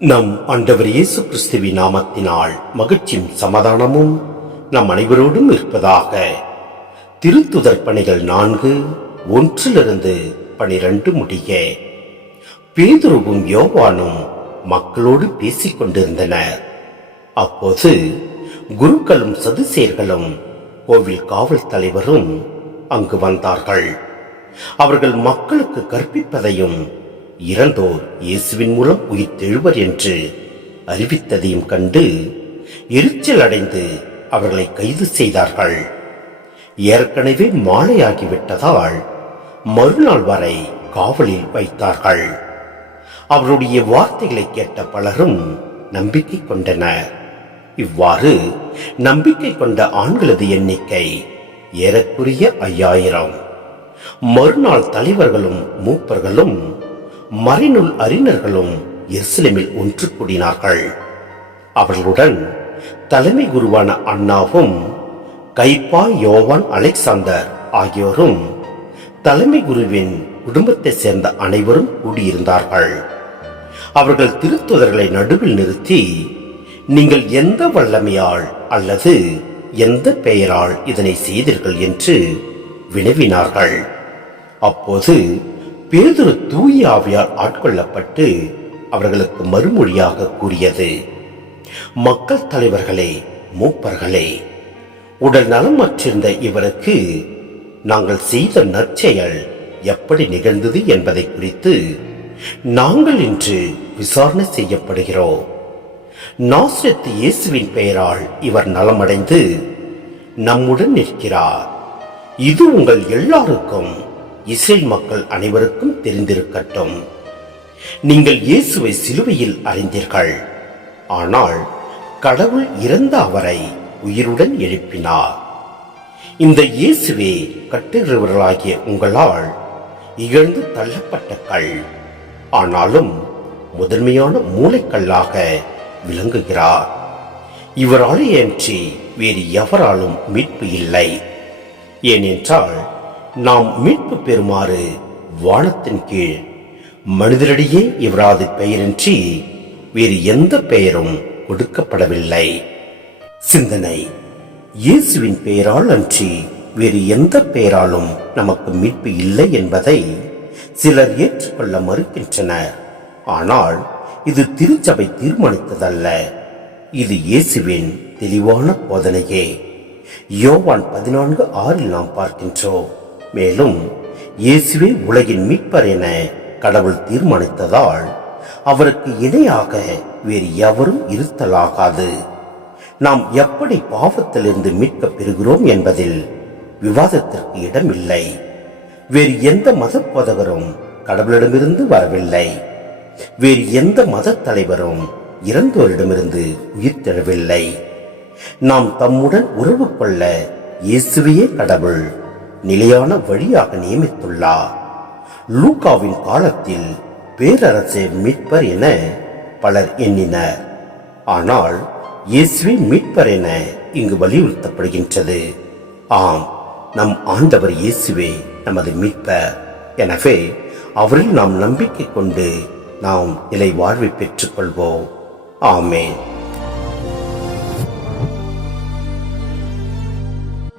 நம் ஆண்டவர் இயேசு கிறிஸ்துவின் நாமத்தினால் மகிழ்ச்சியும் சமாதானமும் நம் அனைவரோடும் இருப்பதாக. திருத்துதர் பணிகள் 4:1-12 முடிய. பேதுருவும் யோவானும் மக்களோடு பேசிக் கொண்டிருந்தனர். அப்போது குருக்களும் சதுசேயர்களும் கோவில் காவல் தலைவரும் அங்கு வந்தார்கள். அவர்கள் மக்களுக்கு கற்பிப்பதையும் இறந்தோர் இயேசுவின் மூலம் உயிர் தெழுவர் என்று அறிவித்ததையும் கண்டு எரிச்சல் அடைந்து அவர்களை கைது செய்தார்கள். ஏற்கனவே மாலையாகிவிட்டதால் மறுநாள் வரை காவலில் வைத்தார்கள். அவருடைய வார்த்தைகளை கேட்ட பலரும் நம்பிக்கை கொண்டனர். இவ்வாறு நம்பிக்கை கொண்ட ஆண்களது எண்ணிக்கை ஏறக்குறைய 5000. மறுநாள் தலைவர்களும் மூப்பர்களும் மறைநூல் அறிஞர்களும் எருசலேமில் ஒன்று கூடினார்கள். அவர்களுடன் தலைமை குருவான அன்னாவும் கைப்பா, யோவான், அலெக்சாந்தர் ஆகியோரும் தலைமை குருவின் குடும்பத்தை சேர்ந்த அனைவரும் கூடியிருந்தார்கள். அவர்கள் திருத்துதர்களை நடுவில் நிறுத்தி, நீங்கள் எந்த வல்லமையால் அல்லது எந்த பெயரால் இதனை செய்தீர்கள் என்று வினவினார்கள். அப்போது பேதுரு தூய ஆவியால் ஆட்கொள்ளப்பட்டு அவர்களுக்கு மறுமொழியாக கூறியது, மக்கள் தலைவர்களே, மூப்பர்களே, உடல் நலமற்றிருந்த இவருக்கு நாங்கள் செய்த நற்செயல் எப்படி நிகழ்ந்தது என்பதை குறித்து நாங்கள் இன்று விசாரணை செய்யப்படுகிறோம். நாசரேத்து இயேசுவின் பெயரால் இவர் நலமடைந்து நம்முடன் நிற்கிறார். இது உங்கள் எல்லாருக்கும், இஸ்ரேல் மக்கள் அனைவருக்கும் தெரிந்திருக்கட்டும். நீங்கள் இயேசுவை சிலுவையில் அறிந்தீர்கள். ஆனால் கடவுள் இறந்த அவரை உயிருடன் எழுப்பினார். இந்த இயேசுவே கட்டுகிறவர்களாகிய உங்களால் இகழ்ந்து தள்ளப்பட்ட கல், ஆனாலும் முதன்மையான மூளைக்கல்லாக விளங்குகிறார். இவராலேயன்றி வேறு எவராலும் மீட்பு இல்லை. ஏனென்றால் நாம் மீட்பு பெறுமாறு வானத்தின் கீழ் மனிதரிடையே இவரது பெயரின்றி வேறு எந்த பெயரும் கொடுக்கப்படவில்லை. சிந்தனை: இயேசுவின் பெயரால் அன்றி வேறு எந்த பெயராலும் நமக்கு மீட்பு இல்லை என்பதை சிலர் ஏற்றுக்கொள்ள மறுக்கின்றனர். ஆனால் இது திருச்சபை தீர்மானித்ததல்ல. இது இயேசுவின் தெளிவான போதனையே. யோவான் 14:6 நாம் பார்க்கின்றோம். மேலும் இயேசுவே உலகின் மீட்பர் என கடவுள் தீர்மானித்ததால் அவருக்கு இணையாக வேறு எவரும் இருத்தலாகாது. நாம் எப்படி பாவத்திலிருந்து மீட்க பெறுகிறோம் என்பதில் விவாதத்திற்கு இடமில்லை. வேறு எந்த மத போதகரும் கடவுளிடமிருந்து வரவில்லை. வேறு எந்த மத தலைவரும் இறந்தோரிடமிருந்து உயிர் தெழவில்லை. நாம் தம்முடன் உறவு கொள்ள இயேசுவையே கடவுள் நிலையான வழியாக நியமித்துள்ளார். லூக்காவின் காலத்தில் பேரரசே மீட்பர் என பலர் எண்ணினர். ஆனால் இயேசுவே மீட்பர் என இங்கு வலியுறுத்தப்படுகின்றது. ஆம், நம் ஆண்டவர் இயேசுவே நமது மீட்பர். எனவே அவரில் நாம் நம்பிக்கை கொண்டு நாம் நிலை வாழ்வை பெற்றுக் கொள்வோம். ஆமென்.